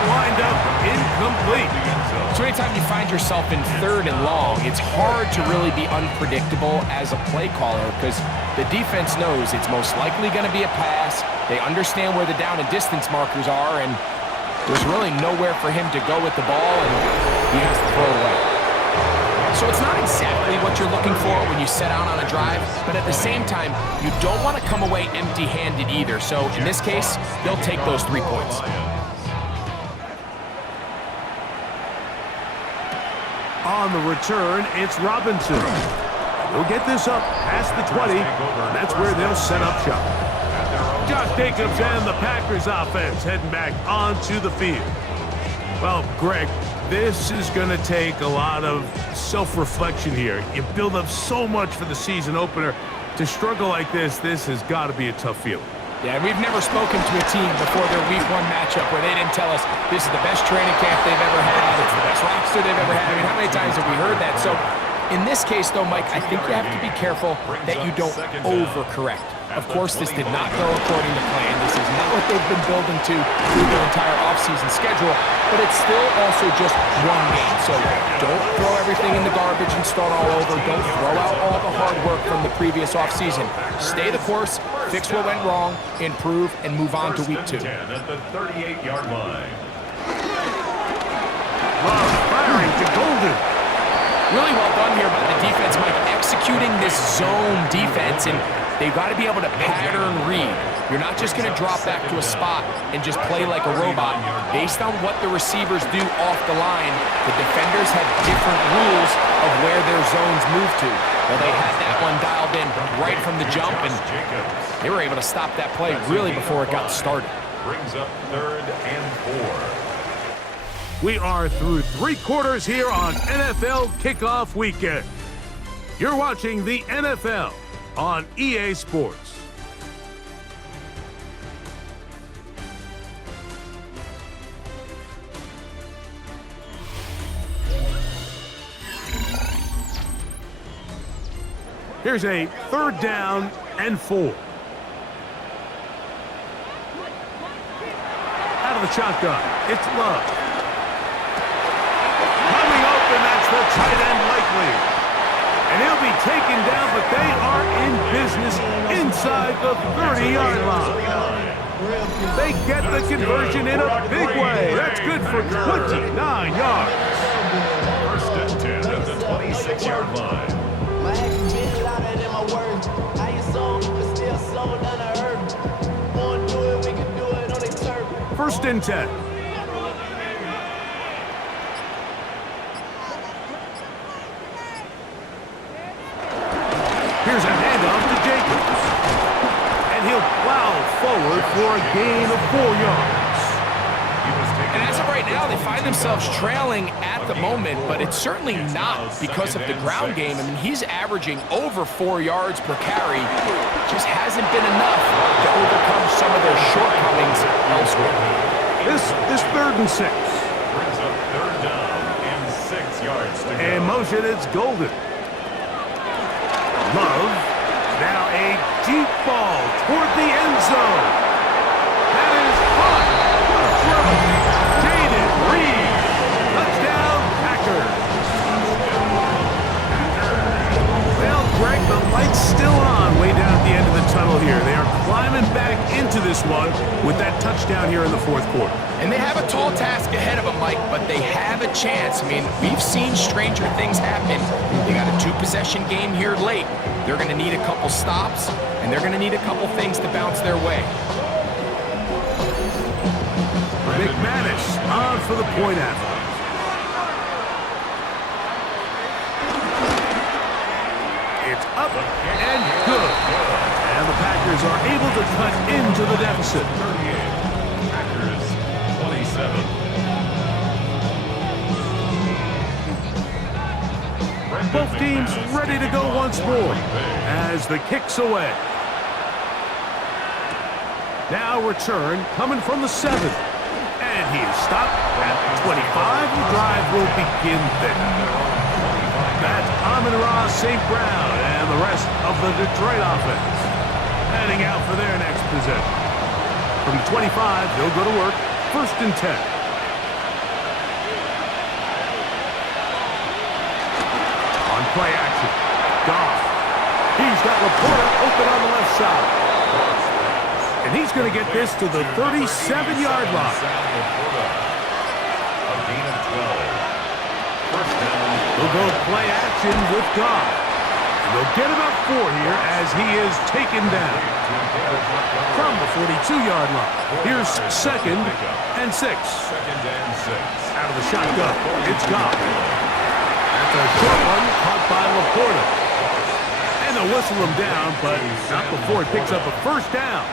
wind up incomplete. So anytime you find yourself in 3rd and long, it's hard to really be unpredictable as a play caller because the defense knows it's most likely going to be a pass. They understand where the down and distance markers are, and there's really nowhere for him to go with the ball, and he has to throw it away. So it's not exactly what you're looking for when you set out on a drive, but at the same time, you don't want to come away empty-handed either. So in this case, they'll take those 3 points. On the return, it's Robinson. They'll get this up past the 20. That's where they'll set up shop. Josh Jacobs and the Packers offense heading back onto the field. Well, Greg, this is going to take a lot of self-reflection here. You build up so much for the season opener. To struggle like this has got to be a tough feeling. Yeah, we've never spoken to a team before their week 1 matchup where they didn't tell us this is the best training camp they've ever had, it's the best roster they've ever had. I mean, how many times have we heard that? So in this case, though, Mike, I think you have to be careful that you don't overcorrect. Of course, this did not go according to plan. This is not what they've been building to through their entire offseason schedule, but it's still also just 1 game. So don't throw everything in the garbage and start all over. Don't throw out all the hard work from the previous offseason. Stay the course, fix what went wrong, improve, and move on to week 2. At the 38-yard line. Love firing to Golden. Really well done here by the defense, Mike, executing this zone defense, and they've got to be able to pattern read. You're not just going to drop back to a spot and just play like a robot. Based on what the receivers do off the line, the defenders have different rules of where their zones move to. Well, they had that one dialed in right from the jump, and they were able to stop that play really before it got started. Brings up 3rd and 4. We are through 3 quarters here on NFL Kickoff Weekend. You're watching the NFL on EA Sports. Here's a 3rd down and 4. Out of the shotgun, it's Love. Coming open, that's the tight end likely. And he'll be taken down, but they are in business inside the 30-yard line. They get the conversion in a big way. That's good for 29 yards. 1st and 10 at the 26-yard line. 1st and 10. forward for a gain of 4 yards. And as of right now, they find themselves trailing at the moment, but it's certainly not because of the ground game. I mean, he's averaging over 4 yards per carry. Just hasn't been enough to overcome some of their shortcomings elsewhere. This 3rd and 6. Brings up 3rd down and 6 yards to go. And motion, it's Golden. Love. Now a deep ball toward the end zone. That is hot. What a throw. Jaden Reed. Touchdown, Packers. Well, Greg, the light's still on way down at the end of the tunnel here. They are climbing back into this one with that touchdown here in the 4th quarter. And they have a tall task ahead of them, Mike, but they have a chance. I mean, we've seen stranger things happen. They got a 2-possession game here late. They're going to need a couple stops, and they're going to need a couple things to bounce their way. McManus on for the point after. It's up and good. And the Packers are able to cut into the deficit. 38. Packers 27. Both teams ready to go once more as the kick's away. Now return coming from the 7. And he is stopped at the 25. The drive will begin there. That's Amon-Ra St. Brown and the rest of the Detroit offense heading out for their next possession. From the 25, they'll go to work. 1st and 10. Play action. Goff. He's got Laporta open on the left side. And he's going to get this to the 37-yard line. A gain of 12. 1st down. They'll go play action with Goff. And they'll get about 4 here as he is taken down from the 42-yard line. Here's 2nd and 6. 2nd and 6. Out of the shotgun, it's Goff. That's a short one caught by Laporta. And they'll whistle him down, but not before he picks up a 1st down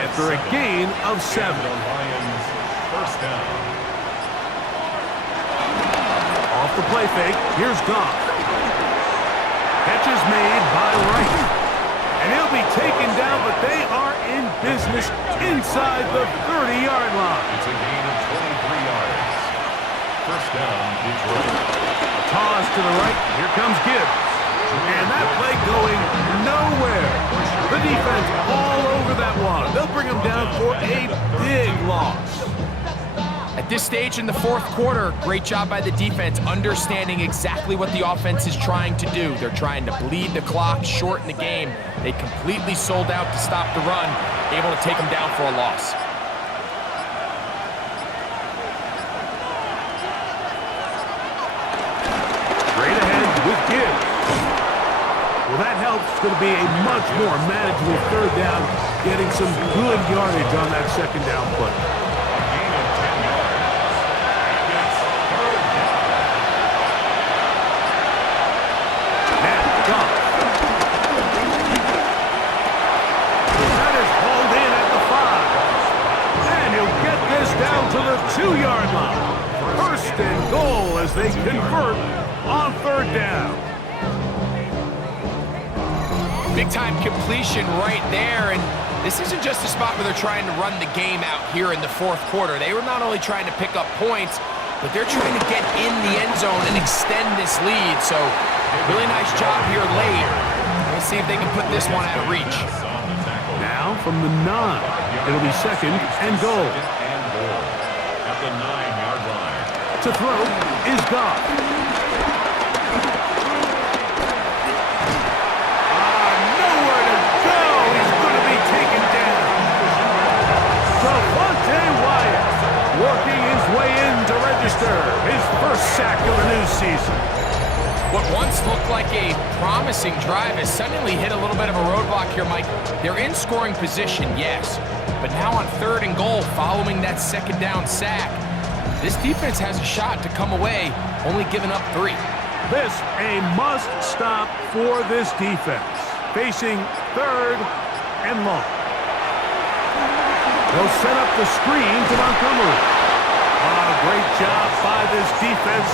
after a gain of 7. Lions 1st down. Off the play fake, here's Goff. Catch is made by Wright. And he'll be taken down, but they are in business inside the 30-yard line. It's a gain of 23 yards. 1st down, Detroit. Toss to the right. Here comes Gibbs. And that play going nowhere. The defense all over that one. They'll bring him down for a big loss. At this stage in the 4th quarter, great job by the defense, understanding exactly what the offense is trying to do. They're trying to bleed the clock, shorten the game. They completely sold out to stop the run, able to take them down for a loss. Well, that helps. It's going to be a much more manageable 3rd down, getting some good yardage on that 2nd down play. A gain of 10 yards. And it's 3rd down. Now, Goff. That is hauled in at the 5. And he'll get this down to the 2-yard line. 1st and goal as they convert on 3rd down. Big-time completion right there, and this isn't just a spot where they're trying to run the game out here in the 4th quarter. They were not only trying to pick up points, but they're trying to get in the end zone and extend this lead. So, really nice job here late. Let's see if they can put this one out of reach. Now, from the 9, it'll be 2nd and goal. At the 9-yard line. To throw is Goff. Working his way in to register his 1st sack of the new season. What once looked like a promising drive has suddenly hit a little bit of a roadblock here, Mike. They're in scoring position, yes, but now on 3rd and goal following that 2nd down sack, this defense has a shot to come away, only giving up 3. This a must stop for this defense, facing 3rd and long. They'll set up the screen to Montgomery. Great job by this defense.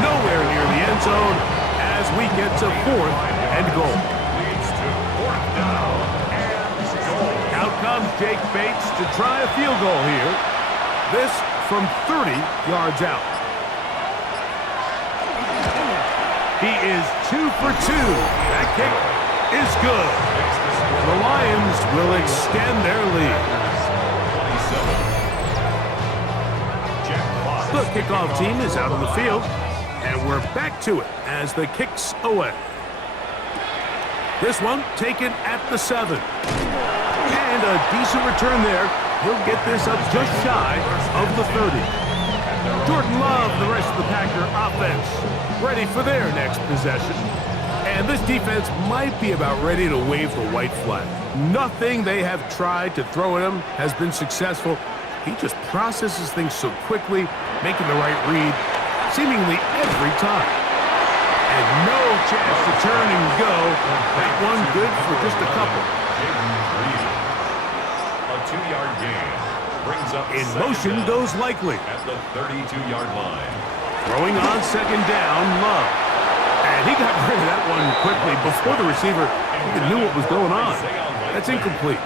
Nowhere near the end zone as we get to 4th and goal. Leads to 4th down and goal. Out comes Jake Bates to try a field goal here. This from 30 yards out. He is 2 for 2. That kick is good. The Lions will extend their lead. The kickoff team is out on the field, and we're back to it as the kick's away. This one taken at the 7. And a decent return there. He'll get this up just shy of the 30. Jordan Love, the rest of the Packer offense, ready for their next possession. And this defense might be about ready to wave the white flag. Nothing they have tried to throw at him has been successful. He just processes things so quickly, making the right read seemingly every time. And no chance to turn and go. That one good for just a couple. A 2-yard gain brings up in motion goes Likely. At the 32-yard line. Throwing on 2nd down, Love. And he got rid of that one quickly before the receiver even knew what was going on. That's incomplete.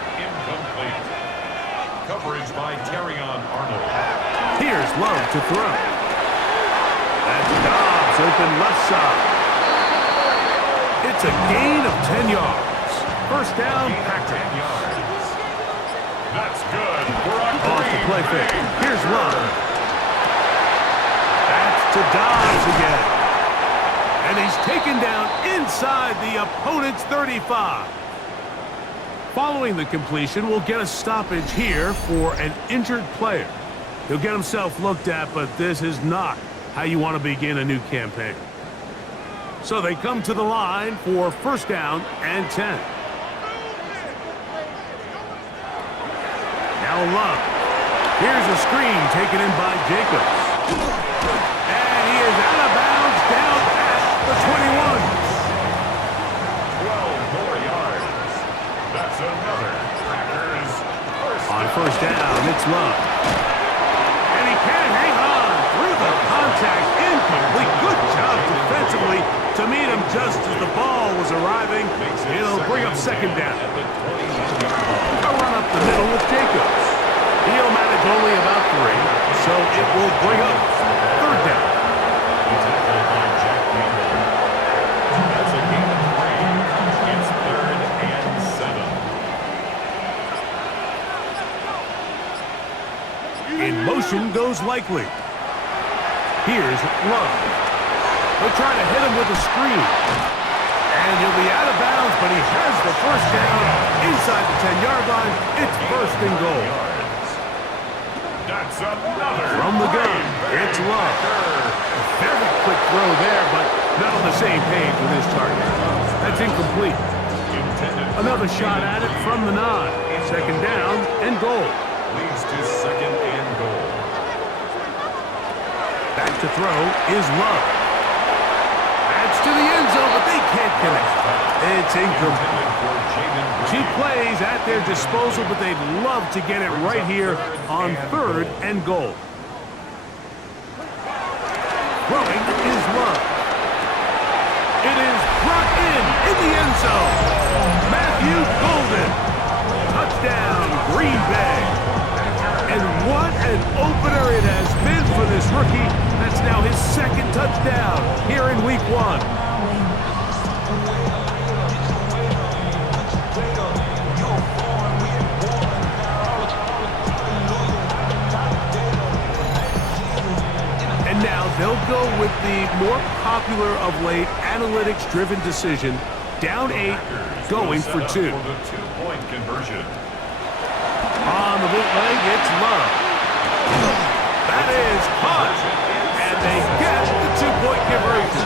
Coverage by Terrion Arnold. Here's Love to throw. That's Dobbs open left side. It's a gain of 10 yards. 1st down, Packer. That's good for a off the play fake. Here's Love. That's to Dobbs again. And he's taken down inside the opponent's 35. Following the completion, we'll get a stoppage here for an injured player. He'll get himself looked at, but this is not how you want to begin a new campaign. So they come to the line for 1st down and 10. Now Love. Here's a screen taken in by Jacobs. And he is out of bounds down at the 21. 12 more yards. That's another Packers On 1st down, it's Love. And he can't hang on through the contact. Incomplete. Good job defensively to meet him just as the ball was arriving. It'll bring up 2nd down. A run up the middle with Jacobs. He'll manage only about 3, so it will bring up 3rd down. That's a gain of 3. It's 3rd and 7. In motion goes Likely. Here's Love. They'll try to hit him with a screen. And he'll be out of bounds, but he has the 1st down inside the 10-yard line. It's 1st and goal. That's another From the gun, it's Love. A very quick throw there, but not on the same page with his target. That's incomplete. Another shot at it from the 9. 2nd down and goal. Leads to 2nd and goal. Back to throw is Love. That's to the end zone, but they can't connect. It's incomplete. Two plays at their disposal, but they'd love to get it right here on 3rd and goal. Throwing is Love. It is brought in the end zone. Matthew Golden. Touchdown, Green Bay. And what an opener it has been for this rookie. That's now his 2nd touchdown here in Week 1. And now they'll go with the more popular of late analytics-driven decision. Down 8, going for 2. For the 2-point conversion. On the bootleg, it's Love. That is caught. And they get the 2-point conversion.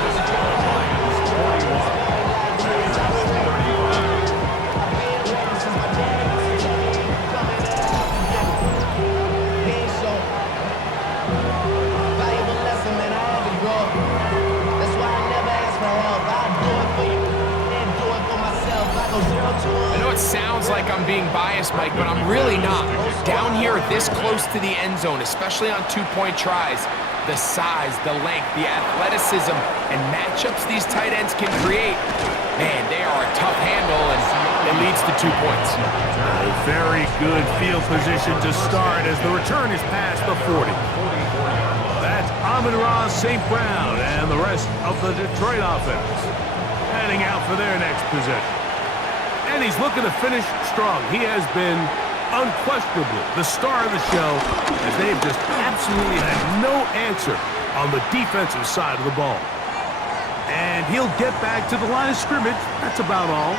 I know it sounds like I'm being biased, Mike, but I'm really not. Down here, this close to the end zone, especially on two-point tries, the size, the length, the athleticism, and matchups these tight ends can create, man, they are a tough handle, and it leads to 2 points. A very good field position to start as the return is past the 40. That's Amon-Ra, St. Brown, and the rest of the Detroit offense heading out for their next possession. And he's looking to finish strong. He has been unquestionably the star of the show, as they've just absolutely had no answer on the defensive side of the ball. And he'll get back to the line of scrimmage. That's about all.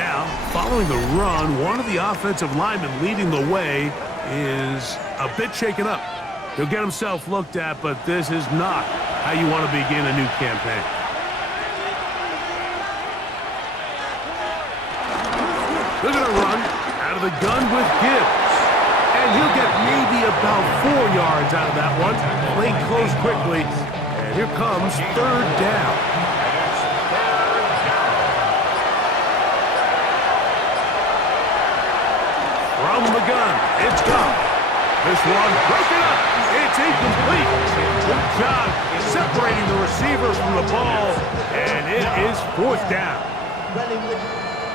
Now, following the run, one of the offensive linemen leading the way is a bit shaken up. He'll get himself looked at, but this is not how you want to begin a new campaign. They're going to run out of the gun with Gibbs. And he'll get maybe about 4 yards out of that one. Playing close quickly. And here comes third down. From the gun, it's gone. This one, break it up. It's incomplete. Good job separating the receivers from the ball. And it is fourth down.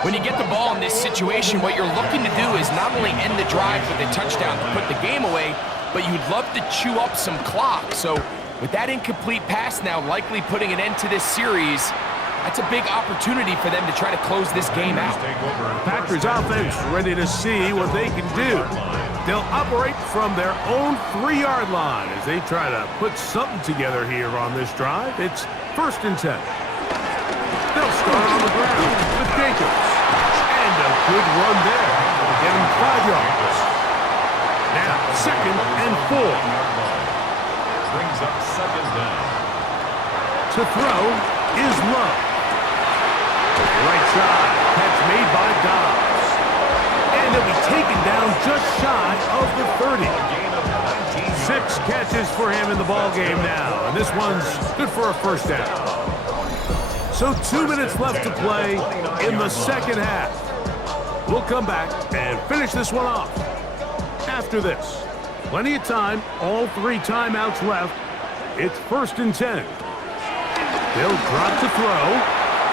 When you get the ball in this situation, what you're looking to do is not only end the drive with a touchdown to put the game away, but you'd love to chew up some clock. So with that incomplete pass now likely putting an end to this series, that's a big opportunity for them to try to close this game out. Packers offense ready to see what they can do. They'll operate from their own 3-yard line as they try to put something together here on this drive. It's 1st and 10. They'll start on the ground with Jacobs. And a good run there to get him 5 yards. Now, 2nd and 4. Brings up 2nd down. To throw is Love. Right side, catch made by Dobbs. And he'll be taken down just shy of the 30. 6 catches for him in the ball game now. And this one's good for a 1st down. So 2 minutes left to play in the 2nd half. We'll come back and finish this one off after this. Plenty of time, all 3 timeouts left. It's 1st and 10. They'll drop to throw.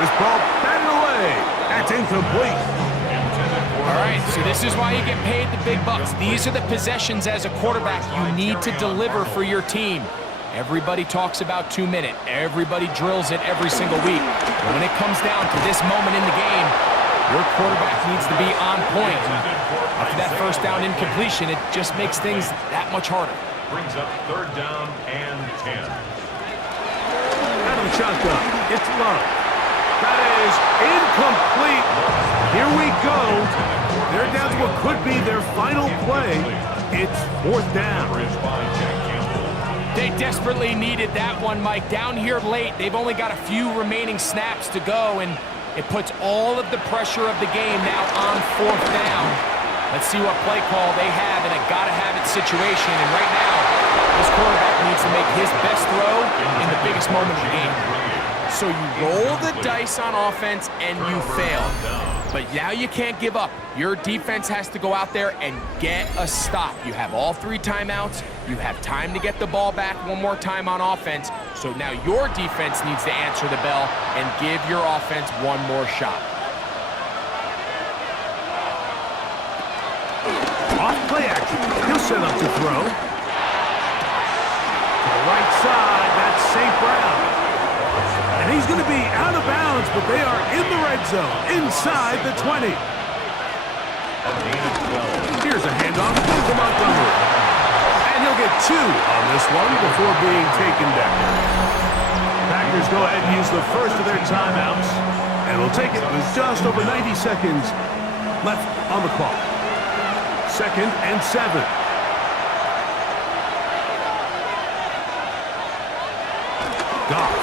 This ball batted away. That's incomplete. All right, so this is why you get paid the big bucks. These are the possessions as a quarterback you need to deliver for your team. Everybody talks about 2 minute. Everybody drills it every single week. But when it comes down to this moment in the game, your quarterback needs to be on point. After that 1st down incompletion, it just makes things that much harder. Brings up 3rd down and 10. Out of the shotgun, it's Love. That is incomplete. Here we go. They're down to what could be their final play. It's 4th down. They desperately needed that one, Mike. Down here late, they've only got a few remaining snaps to go, and it puts all of the pressure of the game now on 4th down. Let's see what play call they have in a gotta-have-it situation, and right now, this quarterback needs to make his best throw in the biggest moment of the game. So you roll the dice on offense, and you fail. But now you can't give up. Your defense has to go out there and get a stop. You have all 3 timeouts. You have time to get the ball back one more time on offense. So now your defense needs to answer the bell and give your offense one more shot. Off play action. He'll set up to throw. To the right side, that's St. Brown. And he's going to be out of bounds, but they are in the red zone, inside the 20. Here's a handoff to Montgomery. And he'll get 2 on this one before being taken down. Packers go ahead and use the first of their timeouts, and we'll take it with just over 90 seconds left on the clock. 2nd and 7. Goff.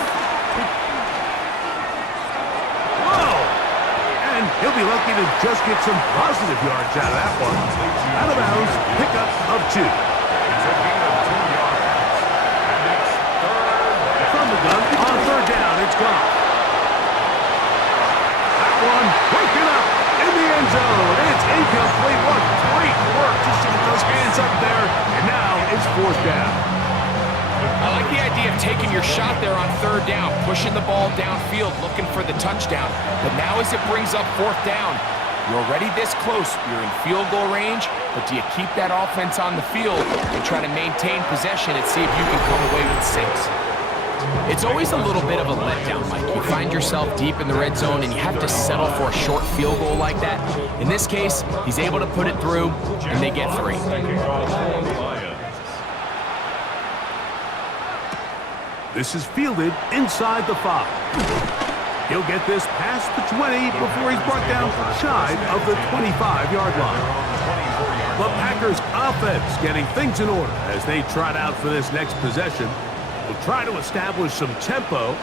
He'll be lucky to just get some positive yards out of that one. Out of bounds, pickup of 2. From the gun, on 3rd down, it's gone. That one, broken up in the end zone. It's incomplete. What great work to gets up there, and now it's 4th down. I like the idea of taking your shot there on 3rd down, pushing the ball downfield, looking for the touchdown. But now as it brings up 4th down, you're already this close. You're in field goal range, but do you keep that offense on the field and try to maintain possession and see if you can come away with 6? It's always a little bit of a letdown, Mike. You find yourself deep in the red zone and you have to settle for a short field goal like that. In this case, he's able to put it through, and they get 3. This is fielded inside the 5. He'll get this past the 20 before he's brought down shy of the 25-yard line. The Packers offense getting things in order as they trot out for this next possession. They'll try to establish some tempo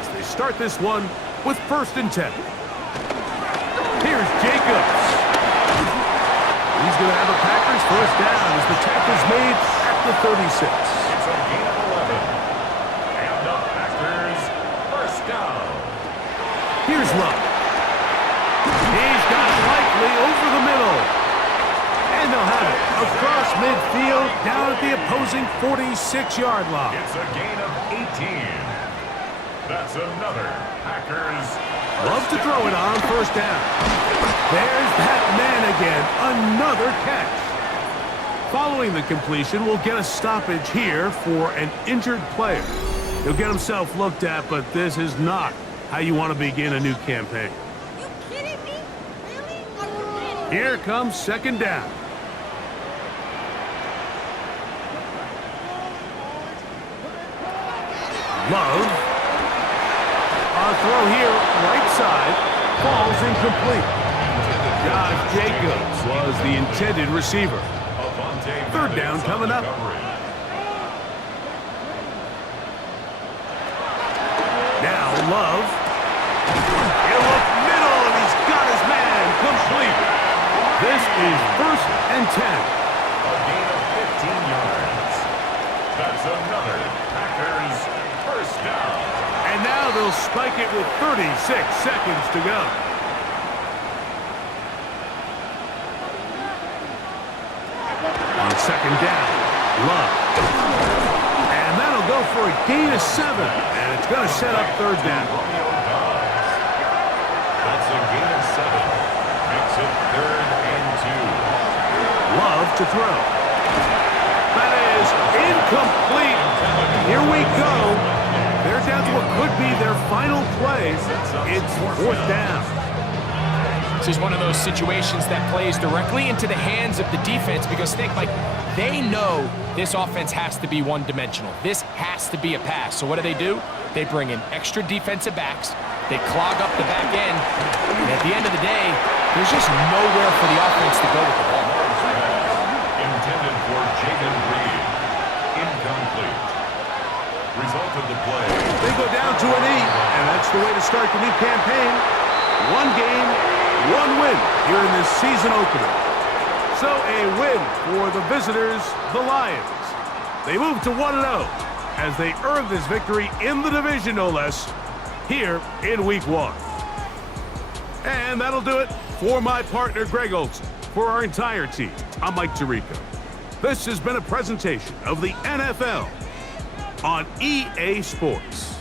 as they start this one with 1st and 10. Here's Jacobs. He's going to have a Packers 1st down as the tackle's made at the 36. It's a gain of 11. And the Packers 1st down. Here's Love. He's got it likely over the middle. And they'll have it across midfield down at the opposing 46-yard line. It's a gain of 18. That's another Packers. Love to throw it on 1st down. There's that man again. Another catch. Following the completion, we'll get a stoppage here for an injured player. He'll get himself looked at, but this is not how you want to begin a new campaign. You kidding me? Really? Are you kidding? Here comes 2nd down. Love. A throw here, right side, falls incomplete. Josh Jacobs was the intended receiver. 3rd down coming up. Now Love. He'll look middle, and he's got his man complete. This is 1st and 10. A gain of 15 yards. That's another Packers 1st down. And now they'll spike it with 36 seconds to go. On 2nd down, Love. And that'll go for a gain of 7. And it's going to set up 3rd down. That's a gain of 7. Makes it 3rd and 2. Love to throw. That is incomplete. Here we go. They're down to what could be their final play. It's 4th down. This is one of those situations that plays directly into the hands of the defense because think, like, they know this offense has to be one-dimensional. This has to be a pass. So what do? They bring in extra defensive backs. They clog up the back end. And at the end of the day, there's just nowhere for the offense to go with the ball. Intended for Jaden Reed. Incomplete. Result of the play. They go down to an 8, and that's the way to start the new campaign. 1 game, 1 win here in this season opener. So a win for the visitors, the Lions. They move to 1-0 as they earn this victory in the division, no less, here in Week 1. And that'll do it for my partner, Greg Olson. For our entire team, I'm Mike Tirico. This has been a presentation of the NFL on EA Sports.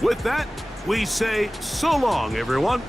With that, we say so long, everyone.